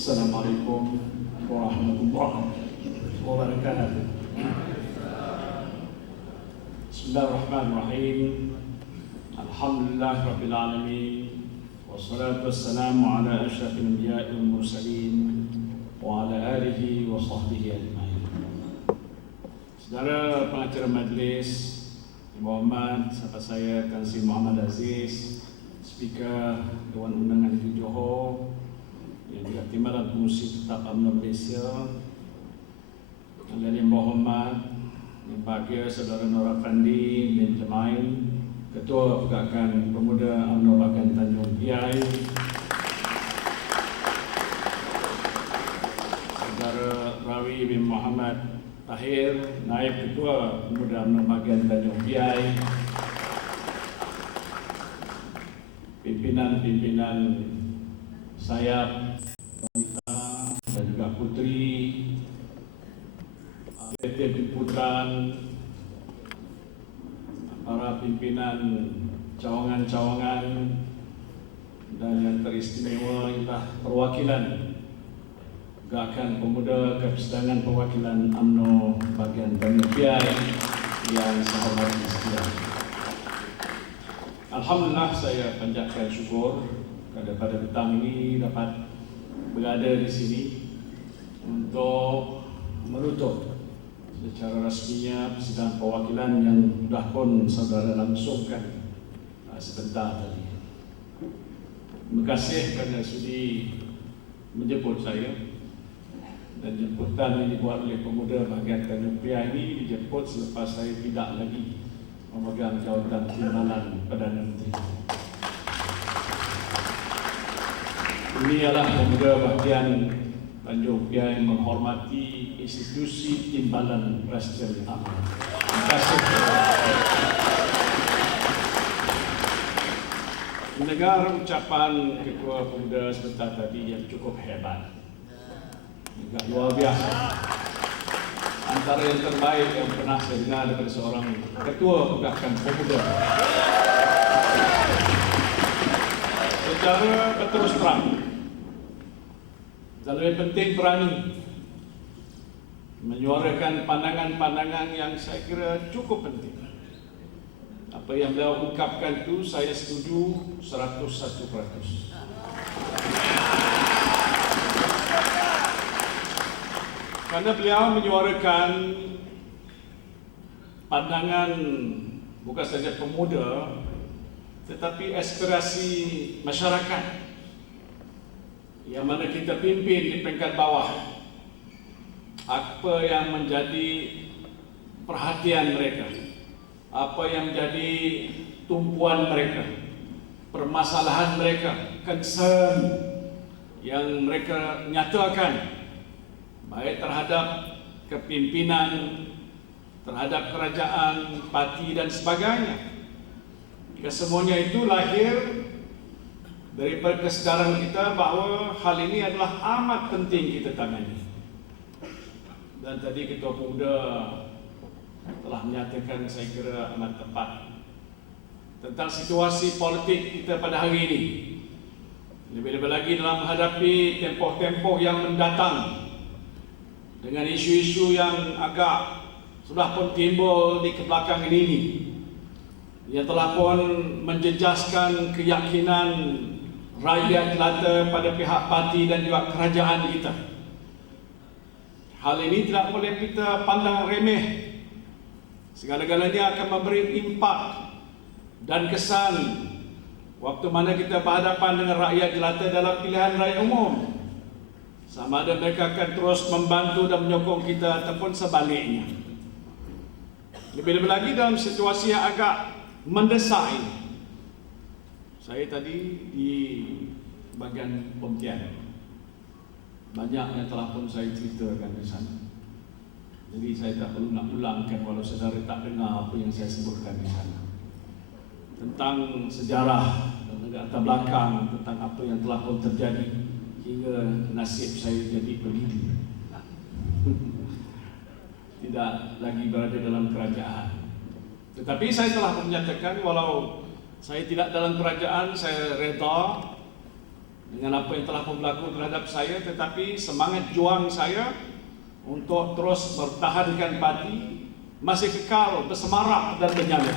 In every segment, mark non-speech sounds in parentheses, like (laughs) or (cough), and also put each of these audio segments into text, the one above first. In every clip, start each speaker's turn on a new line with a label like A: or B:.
A: Assalamualaikum warahmatullahi wabarakatuh. Bismillahirrahmanirrahim. Alhamdulillah rabbil alamin. Wassalatu wassalamu ala asyrafil anbiya'i wal mursalin wa ala alihi wa sahbihi ajma'in. Saudara pengacara majlis, Ibu Muhammad, sahabat saya Tan Sri Muhammad Aziz, Speaker Dewan Undangan di Johor, yang juga Timbalan Pengurusi Tetap UMNO Malaysia, yang yang berhormat, yang bahagia Saudara Nur Afandi bin Jemain, Ketua Pergerakan Pemuda UMNO Bagan Tanjung Piai, Saudara Rawi bin Muhammad Tahir, Naib Ketua Pemuda UMNO Bagan Tanjung Piai, pimpinan-pimpinan sayap pimpinan cawangan-cawangan dan yang teristimewa ialah perwakilan Gerakan Pemuda Kepersidangan Perwakilan UMNO bagian Tanjung yang saya hormati sekalian. Alhamdulillah saya panjatkan syukur pada pada petang ini dapat berada di sini untuk menutup secara rasminya persidangan perwakilan yang sudah pun saudara langsungkan uh, sebentar tadi. Terima kasih kerana sudi menjemput saya dan jemputan yang dibuat oleh pemuda bahagian Tanjung ini dijemput selepas saya tidak lagi memegang jawatan timbalan Perdana Menteri. Ini adalah pemuda bahagian Pia yang menghormati institusi timbalan Presiden UMNO. Terima kasih. Mendengar ucapan Ketua Pemuda sebentar tadi yang cukup hebat juga luar biasa antara yang terbaik yang pernah saya dengar daripada seorang ketua pergerakan pemuda secara berterus terang dan lebih penting berani menyuarakan pandangan-pandangan yang saya kira cukup penting. Apa yang beliau ungkapkan itu saya setuju 101% Karena beliau menyuarakan pandangan bukan saja pemuda tetapi aspirasi masyarakat yang mana kita pimpin di peringkat bawah. Apa yang menjadi perhatian mereka? Apa yang menjadi tumpuan mereka? Permasalahan mereka? Concern yang mereka nyatakan baik terhadap kepimpinan, terhadap kerajaan, parti dan sebagainya. Kesemuanya itu lahir dari kesedaran kita bahawa hal ini adalah amat penting kita tangani. Dan tadi Ketua Pemuda telah menyatakan saya kira amat tepat tentang situasi politik kita pada hari ini. Lebih-lebih lagi dalam menghadapi tempoh-tempoh yang mendatang dengan isu-isu yang agak sudah pun timbul di kebelakangan ini yang telah pun menjejaskan keyakinan rakyat jelata pada pihak parti dan juga kerajaan kita. Hal ini tidak boleh kita pandang remeh. Segala-galanya akan memberi impak dan kesan waktu mana kita berhadapan dengan rakyat jelata dalam pilihan raya umum sama ada mereka akan terus membantu dan menyokong kita ataupun sebaliknya. Lebih-lebih lagi dalam situasi yang agak mendesak ini. Saya tadi di bagian Pontian. Banyak yang telah pun saya ceritakan di sana. Jadi saya tak perlu nak ulangkan kalau saudara tak dengar apa yang saya sebutkan di sana. Tentang sejarah dan latar belakang tentang apa yang telah pun terjadi hingga nasib saya jadi begitu (laughs) tidak lagi berada dalam kerajaan tetapi saya telah menyatakan walau saya tidak dalam kerajaan saya reda dengan apa yang telah berlaku terhadap saya tetapi semangat juang saya untuk terus bertahankan parti masih kekal bersemarak dan menyala.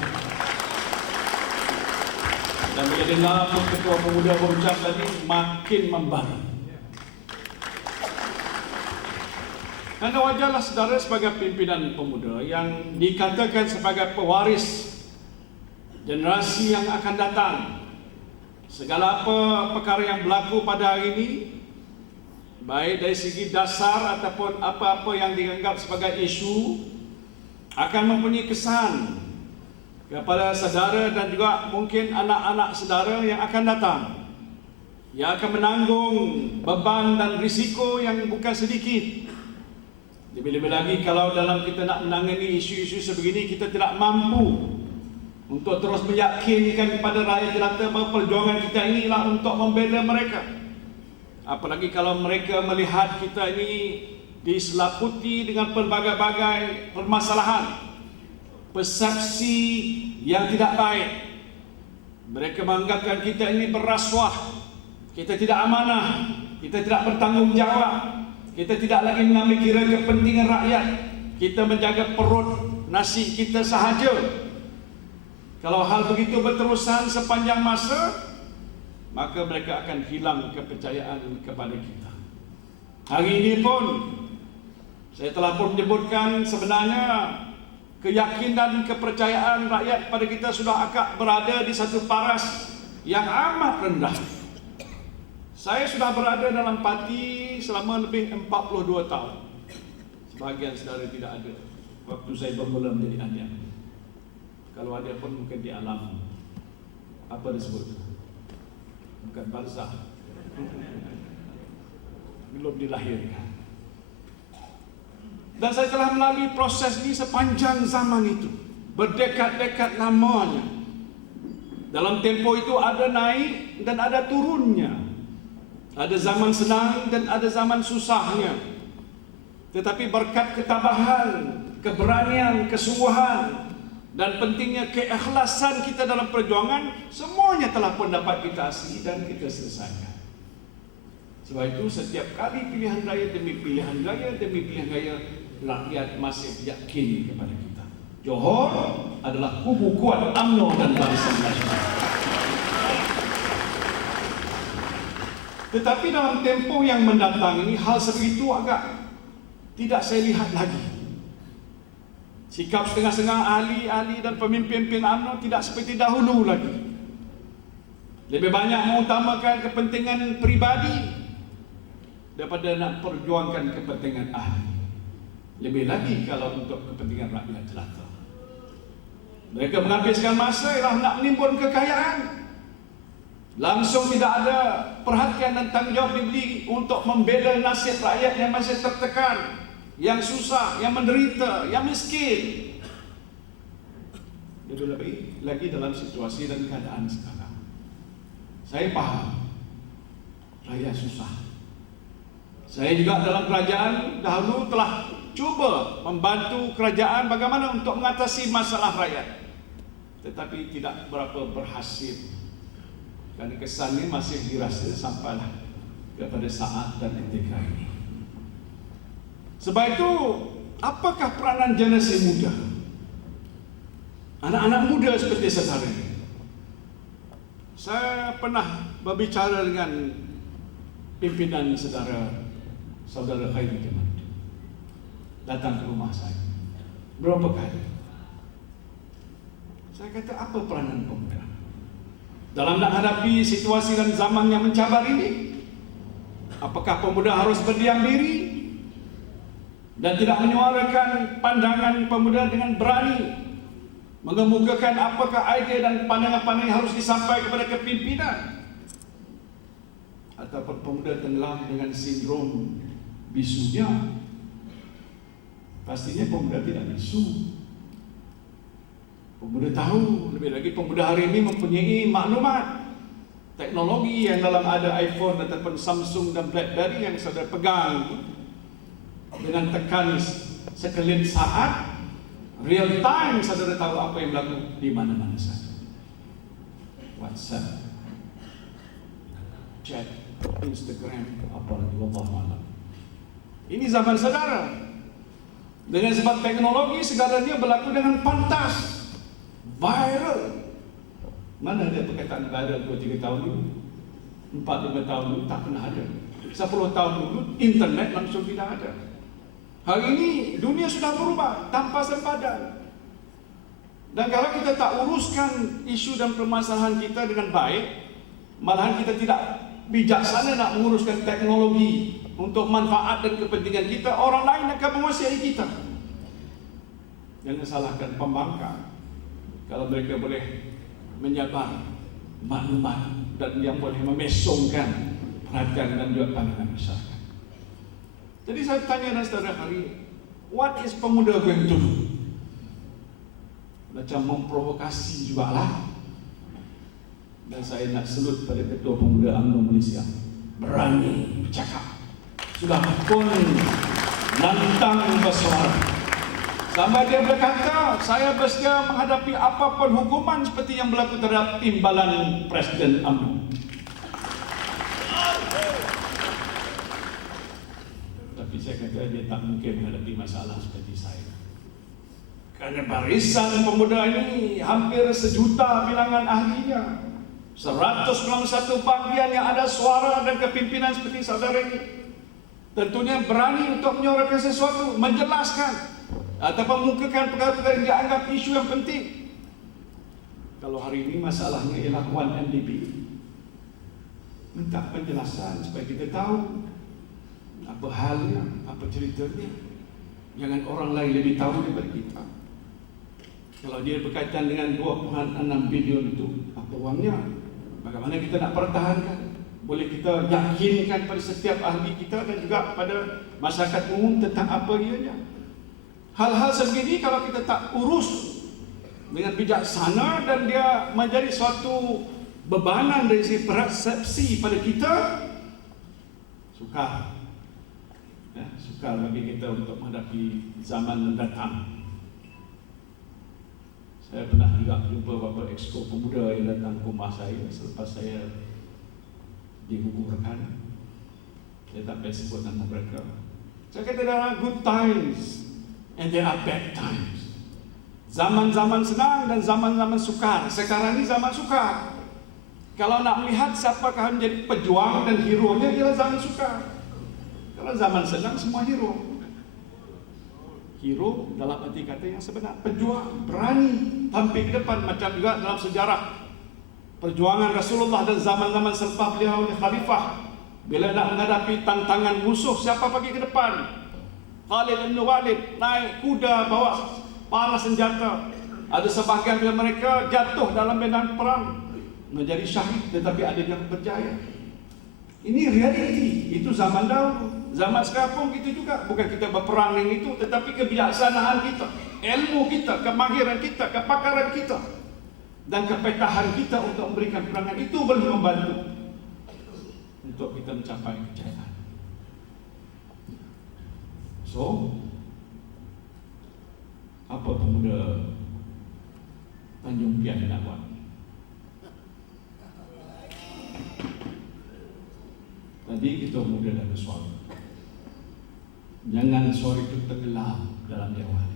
A: Dan bila dengar Ketua Pemuda berucap tadi makin membara. Anda wajarlah saudara sebagai pimpinan pemuda yang dikatakan sebagai pewaris generasi yang akan datang. Segala apa perkara yang berlaku pada hari ini, baik dari segi dasar ataupun apa-apa yang dianggap sebagai isu, akan mempunyai kesan kepada saudara dan juga mungkin anak-anak saudara yang akan datang. Yang akan menanggung beban dan risiko yang bukan sedikit lebih-lebih lagi kalau dalam kita nak menangani isu-isu sebegini kita tidak mampu untuk terus meyakinkan kepada rakyat jelata bahawa perjuangan kita ini ialah untuk membela mereka. Apalagi kalau mereka melihat kita ini diselaputi dengan pelbagai-bagai permasalahan, persepsi yang tidak baik. Mereka menganggapkan kita ini beraswah, kita tidak amanah, kita tidak bertanggungjawab, kita tidak lagi mengambil kira kepentingan rakyat. Kita menjaga perut nasi kita sahaja. Kalau hal begitu berterusan sepanjang masa, maka mereka akan hilang kepercayaan kepada kita. Hari ini pun saya telah pun menyebutkan sebenarnya keyakinan kepercayaan rakyat pada kita sudah agak berada di satu paras yang amat rendah. Saya sudah berada dalam parti selama lebih 42 tahun. Sebahagian saudara tidak ada waktu saya bermula menjadi adik. Kalau ada pun mungkin di alam apa disebut? Bukan barzah. Belum dilahirkan. Dan saya telah melalui proses ini sepanjang zaman itu. Berdekat-dekat lamanya. Dalam tempo itu ada naik dan ada turunnya. Ada zaman senang dan ada zaman susahnya. Tetapi berkat ketabahan, keberanian, kesungguhan dan pentingnya keikhlasan kita dalam perjuangan, semuanya telah pun dapat kita asli dan kita selesaikan. Sebab itu setiap kali pilihan raya demi pilihan raya demi pilihan raya, rakyat masih yakin kepada kita. Johor adalah kubu kuat UMNO dan Barisan Nasional. Tetapi dalam tempo yang mendatang ini hal sebegitu agak tidak saya lihat lagi. Sikap setengah-setengah ahli-ahli dan pemimpin-pemimpin UMNO tidak seperti dahulu lagi. Lebih banyak mengutamakan kepentingan pribadi daripada nak perjuangkan kepentingan ahli. Lebih lagi kalau untuk kepentingan rakyat jelata. Mereka menghabiskan masa ialah nak menimbun kekayaan. Langsung tidak ada perhatian dan tanggungjawab diberi untuk membela nasib rakyat yang masih tertekan, yang susah, yang menderita, yang miskin. Lebih-lebih lagi dalam situasi dan keadaan sekarang. Saya paham rakyat susah. Saya juga dalam kerajaan dahulu telah cuba membantu kerajaan bagaimana untuk mengatasi masalah rakyat. Tetapi tidak berapa berhasil dan kesan ini masih dirasa sampailah kepada saat dan ketika ini. Sebab itu, apakah peranan generasi muda? Anak-anak muda seperti sekarang ini. Saya pernah berbicara dengan pimpinan saudara saudara Khairi Jamal datang ke rumah saya. Berapa kali? Saya kata apa peranan pemuda? Dalam menghadapi situasi dan zaman yang mencabar ini? Apakah pemuda harus berdiam diri dan tidak menyuarakan pandangan pemuda dengan berani mengemukakan apakah idea dan pandangan-pandangan harus disampaikan kepada kepimpinan? Ataupun pemuda tenggelam dengan sindrom bisunya? Pastinya pemuda tidak bisu. Pemuda tahu, lebih lagi pemuda hari ini mempunyai maklumat teknologi yang dalam ada iPhone ataupun Samsung dan BlackBerry yang saudara pegang dengan tekan sekelip saat real time saudara tahu apa yang berlaku di mana-mana saja. WhatsApp, chat, Instagram, apa lagi, Allah malam. Ini zaman saudara. Dengan sebab teknologi, segalanya berlaku dengan pantas. Viral. Mana ada perkataan viral 2-3 tahun dulu? 4-5 tahun dulu, tak pernah ada. 10 tahun dulu, internet langsung tidak ada. Hari ini, dunia sudah berubah tanpa sempadan. Dan kalau kita tak uruskan isu dan permasalahan kita dengan baik, malahan kita tidak bijaksana nak menguruskan teknologi untuk manfaat dan kepentingan kita, orang lain akan menguasai kita. Jangan salahkan pembangkang kalau mereka boleh menyebar maklumat dan yang boleh memesongkan perhatian dan juga pandangan masyarakat. Jadi saya tanya dan saudara hari, what is pemuda going to do? macam memprovokasi juga lah dan saya nak selut pada ketua pemuda UMNO Malaysia berani bercakap sudah pun nantang bersuara sampai dia berkata saya bersedia menghadapi apapun hukuman seperti yang berlaku terhadap timbalan Presiden UMNO tapi saya kata dia tak mungkin menghadapi masalah seperti saya kerana barisan pemuda ini hampir sejuta bilangan ahlinya. 191 bagian yang ada suara dan kepimpinan seperti saudara ini. Tentunya berani untuk menyuarakan sesuatu, menjelaskan atau mengukakan perkara-perkara yang dianggap isu yang penting. Kalau hari ini masalahnya ialah 1MDB. Minta penjelasan supaya kita tahu apa halnya, apa ceritanya. Jangan orang lain lebih tahu daripada kita. Kalau dia berkaitan dengan 2.6 bilion itu, apa uangnya? Bagaimana kita nak pertahankan? Boleh kita yakinkan pada setiap ahli kita dan juga pada masyarakat umum tentang apa ianya? Hal-hal sebegini kalau kita tak urus dengan bijaksana dan dia menjadi suatu bebanan dari sisi persepsi pada kita, sukar. Ya, sukar bagi kita untuk menghadapi zaman mendatang. Saya pernah juga jumpa beberapa eksko pemuda yang datang ke rumah saya selepas saya digugurkan. Saya tak payah sebut nama mereka. Saya kata are good times and there are bad times. Zaman-zaman senang dan zaman-zaman sukar. Sekarang ini zaman sukar. Kalau nak melihat siapakah menjadi pejuang dan hero nya ialah zaman sukar. Kalau zaman senang semua hero hero dalam arti kata yang sebenar pejuang berani tampil ke depan macam juga dalam sejarah perjuangan Rasulullah dan zaman-zaman selepas beliau oleh khalifah bila nak menghadapi tantangan musuh siapa pergi ke depan Khalid bin Walid naik kuda bawa para senjata. Ada sebahagian dari mereka jatuh dalam medan perang menjadi syahid tetapi ada yang berjaya. Ini realiti. Itu zaman dahulu. Zaman sekarang pun kita juga. Bukan kita berperang dengan itu tetapi kebijaksanaan kita, ilmu kita, kemahiran kita, kepakaran kita dan kepetahan kita untuk memberikan perangan itu boleh membantu untuk kita mencapai kejayaan. So, apa pemuda Tanjung Pian nak buat? Tadi kita muda dah bersuara. Jangan suara itu tenggelam dalam dewan.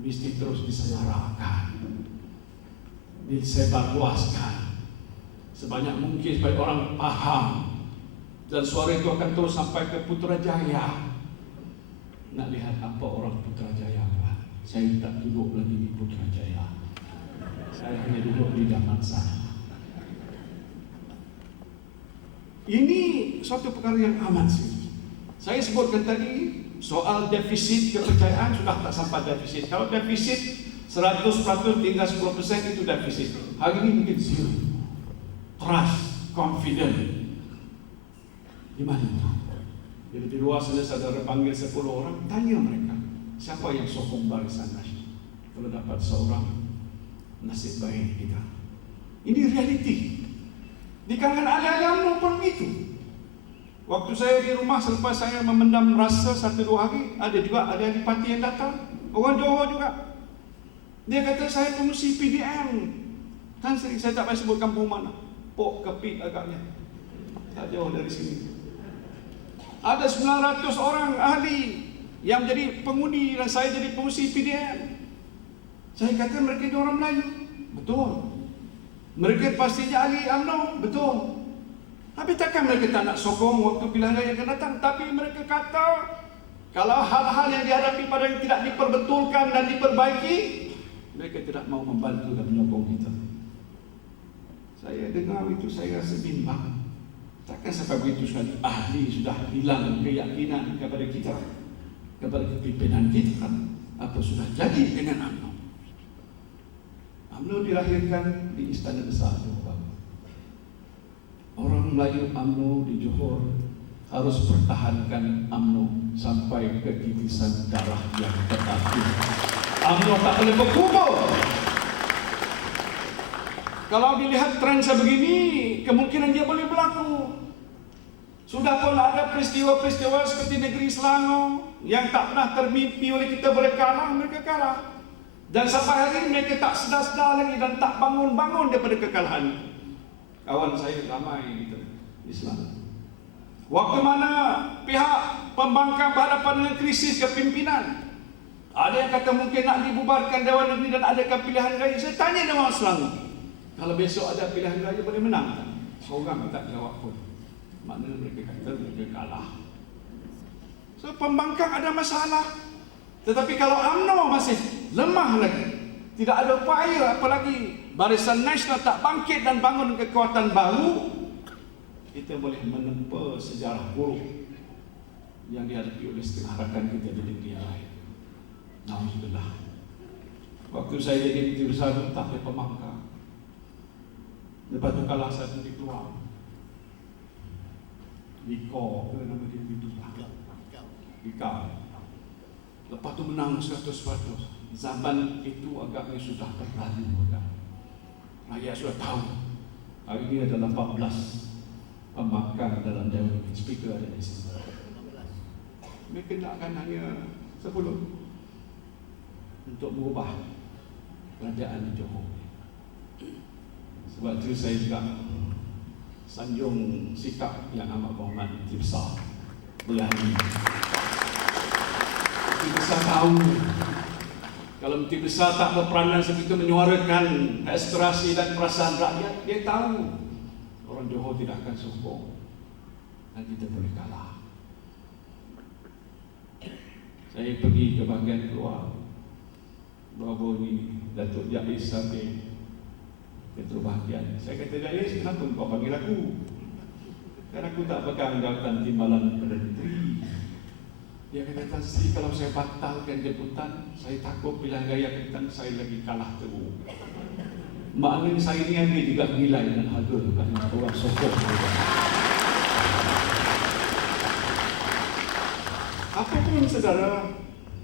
A: Mesti terus disemarakan Disebarluaskan. Sebanyak mungkin supaya orang paham Dan suara itu akan terus sampai ke Putrajaya Nak lihat apa orang Putrajaya Saya tak duduk lagi di Putrajaya Saya hanya duduk di Damansara Ini suatu perkara yang amat sih saya sebutkan tadi soal defisit kepercayaan sudah tak sampai defisit. Kalau defisit 100% tinggal 10% itu defisit. Hari ini mungkin zero. Trust, confident. Di mana? Jadi di luar sana saudara panggil 10 orang, tanya mereka. Siapa yang sokong barisan nasional? Kalau dapat seorang, nasib baik kita. Ini realiti. Di kalangan ahli-ahli pun itu. Waktu saya di rumah selepas saya memendam rasa satu dua hari, ada juga ada di parti yang datang. Orang Johor juga. Dia kata saya pengusi PDM. Tan Sri, saya tak payah sebut kampung mana. Pok kepik agaknya. Tak jauh dari sini. Ada 900 orang ahli yang menjadi pengundi dan saya jadi pengusi PDM. Saya kata mereka itu orang Melayu. Betul. Mereka pastinya ahli UMNO. Betul. Tapi takkan mereka tak nak sokong waktu pilihan raya akan datang. Tapi mereka kata kalau hal-hal yang dihadapi pada yang tidak diperbetulkan dan diperbaiki, mereka tidak mau membantu dan menyokong kita. Saya dengar itu saya rasa bimbang. Takkan sampai begitu sekali ahli sudah hilang keyakinan kepada kita kepada pimpinan kita apa sudah jadi dengan UMNO UMNO dilahirkan di Istana Besar Johor Orang Melayu UMNO di Johor harus pertahankan UMNO sampai ke titisan darah yang terakhir. UMNO tak boleh berkubur. Kalau dilihat tren sebegini, kemungkinan dia boleh berlaku. Sudah pun ada peristiwa-peristiwa seperti negeri Selangor yang tak pernah termimpi oleh kita boleh kalah, mereka kalah. Dan sampai hari ini mereka tak sedar-sedar lagi dan tak bangun-bangun daripada kekalahan. Kawan saya ramai di Islam. Waktu mana pihak pembangkang berhadapan dengan krisis kepimpinan, ada yang kata mungkin nak dibubarkan Dewan Negeri dan adakan pilihan raya. Saya tanya dengan orang Selangor. Kalau besok ada pilihan raya boleh menang? Seorang tak jawab pun. Maknanya mereka kata mereka kalah. So pembangkang ada masalah. Tetapi kalau UMNO masih lemah lagi, tidak ada upaya apalagi Barisan Nasional tak bangkit dan bangun kekuatan baru, kita boleh menempa sejarah buruk yang dihadapi oleh setengah rakan kita di negeri lain. Alhamdulillah. Waktu saya jadi menteri besar ada pemangkang. Lepas itu kalah saya di keluar. Liko, apa nama dia itu? Ika. Lepas itu menang 100%. Zaman itu agaknya sudah terlalu agak. Rakyat sudah tahu. Hari ini ada 14 pembangkang dalam Dewan Speaker ada di sini. Mereka nak akan hanya 10 untuk mengubah kerajaan Johor. Sebab itu saya juga sanjung sikap yang amat berhormat Menteri Besar belah ini. Menteri Besar tahu kalau Menteri Besar tak berperanan seperti menyuarakan aspirasi dan perasaan rakyat, dia tahu orang Johor tidak akan sokong dan kita boleh kalah. Saya pergi ke bahagian keluar Baru ini Datuk Jais sampai Ketua bahagian Saya kata Jais kenapa kau panggil aku. Kan aku tak pegang jawatan timbalan Menteri. Dia kata Tan Sri kalau saya batalkan jemputan Saya takut pilihan gaya kita Saya lagi kalah teruk. Maknanya saya ni ada juga nilai dan harga Bukan orang sokong. Apapun saudara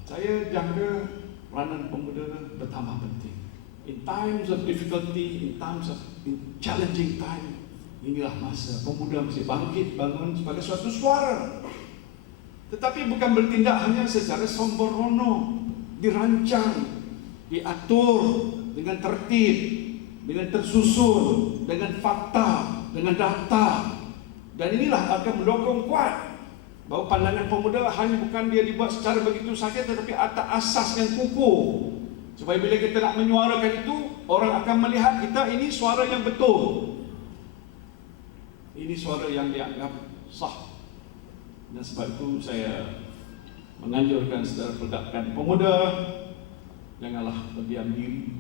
A: Saya jangka peranan pemuda bertambah penting In times of difficulty, in times of in challenging time, inilah masa pemuda mesti bangkit bangun sebagai suatu suara. Tetapi bukan bertindak hanya secara sembrono, dirancang, diatur dengan tertib, dengan tersusun, dengan fakta, dengan data. Dan inilah akan mendukung kuat bahawa pandangan pemuda hanya bukan dia dibuat secara begitu saja tetapi atas asas yang kukuh Supaya bila kita nak menyuarakan itu, orang akan melihat kita ini suara yang betul. Ini suara yang dianggap sah. Dan sebab itu saya menganjurkan saudara perdakan pemuda janganlah berdiam diri.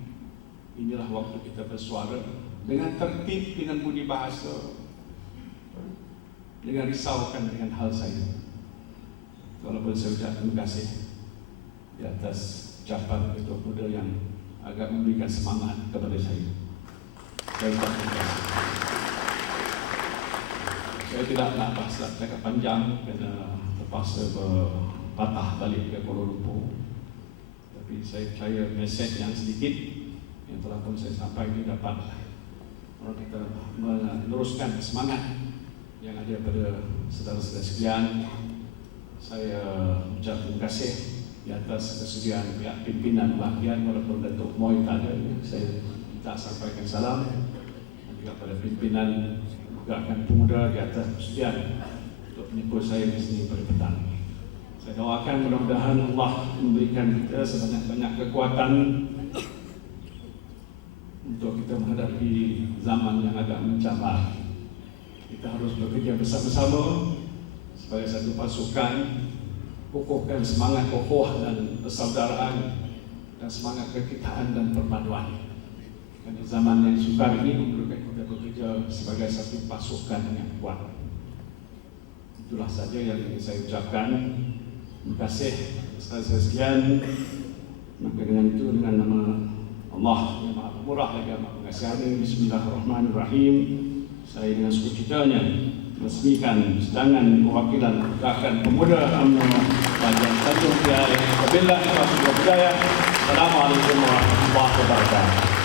A: Inilah waktu kita bersuara dengan tertib, dengan budi bahasa, dengan risaukan dengan hal saya. Walaupun saya ucap terima kasih di atas ucapan ketua muda yang agak memberikan semangat kepada saya. Saya. Saya tidak nak bahas cakap panjang kerana terpaksa berpatah balik ke Kuala Lumpur. Tapi saya percaya mesej yang sedikit yang telah pun saya sampaikan ini dapat orang kita meneruskan semangat yang ada pada saudara-saudara sekalian. Saya ucap terima kasih di atas kesediaan pihak pimpinan bahagian walaupun Datuk Moy tak ada saya minta sampaikan salam juga pada pimpinan gerakan pemuda di atas persediaan untuk menyebut saya di sini pada petang. Saya doakan mudah-mudahan Allah memberikan kita sebanyak-banyak kekuatan untuk kita menghadapi zaman yang agak mencabar. Kita harus bekerja bersama-sama sebagai satu pasukan, kukuhkan semangat kokoh dan persaudaraan dan semangat kekitaan dan perpaduan. Kerana zaman yang sukar ini memerlukan kita bekerja sebagai satu pasukan yang kuat. Itulah saja yang ingin saya ucapkan. Terima kasih sekali sekian. Maka dengan itu dengan nama Allah yang Maha Pemurah lagi Maha Pengasih Bismillahirrahmanirrahim. Saya dengan sukacitanya meresmikan sedangan perwakilan gerakan pemuda UMNO bagian Tanjung Kiai. Wabillahi taufiq wal hidayah. Assalamualaikum warahmatullahi wabarakatuh.